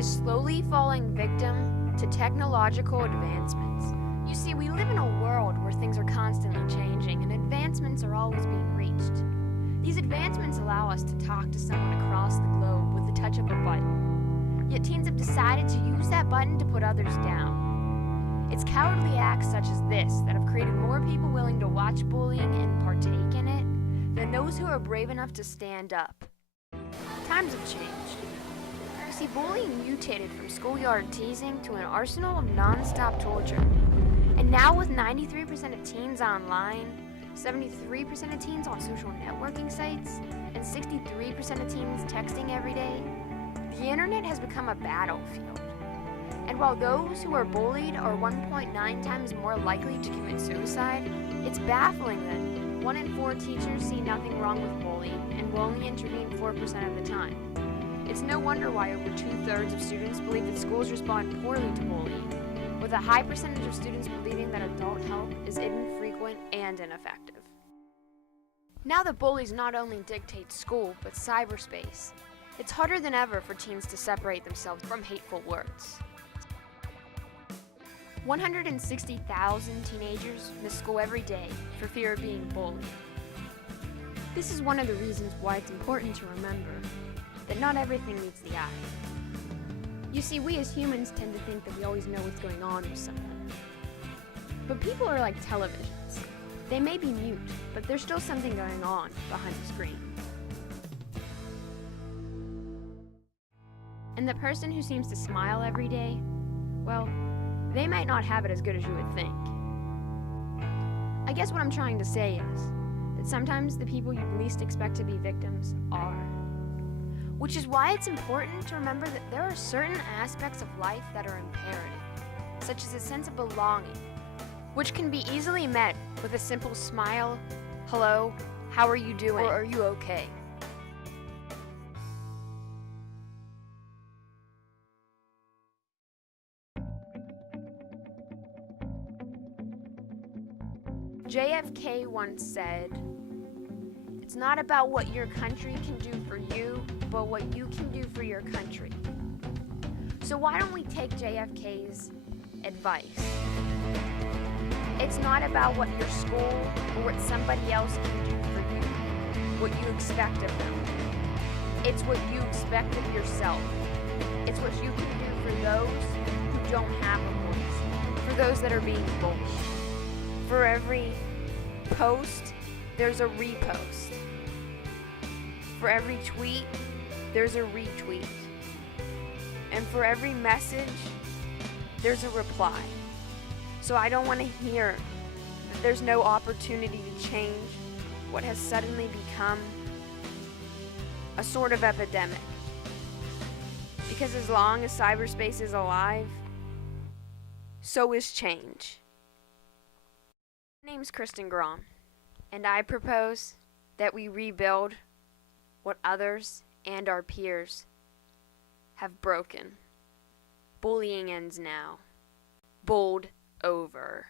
is slowly falling victim to technological advancements. You see, we live in a world where things are constantly changing and advancements are always being reached. These advancements allow us to talk to someone across the globe with the touch of a button. Yet teens have decided to use that button to put others down. It's cowardly acts such as this that have created more people willing to watch bullying and partake in it than those who are brave enough to stand up. Times have changed. You see, bullying mutated from schoolyard teasing to an arsenal of non-stop torture. And now with 93% of teens online, 73% of teens on social networking sites, and 63% of teens texting every day, the internet has become a battlefield. And while those who are bullied are 1.9 times more likely to commit suicide, it's baffling that 1 in 4 teachers see nothing wrong with bullying and will only intervene 4% of the time. It's no wonder why over 2/3 of students believe that schools respond poorly to bullying, with a high percentage of students believing that adult help is infrequent and ineffective. Now that bullies not only dictate school, but cyberspace, it's harder than ever for teens to separate themselves from hateful words. 160,000 teenagers miss school every day for fear of being bullied. This is one of the reasons why it's important to remember that not everything meets the eye. You see, we as humans tend to think that we always know what's going on with someone. But people are like televisions. They may be mute, but there's still something going on behind the screen. And the person who seems to smile every day, well, they might not have it as good as you would think. I guess what I'm trying to say is that sometimes the people you least expect to be victims are. Which is why it's important to remember that there are certain aspects of life that are imperative, such as a sense of belonging, which can be easily met with a simple smile, hello, how are you doing, or are you okay? JFK once said, "It's not about what your country can do for you, but what you can do for your country." So why don't we take JFK's advice? It's not about what your school or what somebody else can do for you, what you expect of them. It's what you expect of yourself. It's what you can do for those who don't have a voice, for those that are being bullied. For every post, there's a repost. For every tweet, there's a retweet. And for every message, there's a reply. So I don't want to hear that there's no opportunity to change what has suddenly become a sort of epidemic. Because as long as cyberspace is alive, so is change. My name's Kristen Grom, and I propose that we rebuild what others and our peers have broken. Bullying ends now. Bowled over.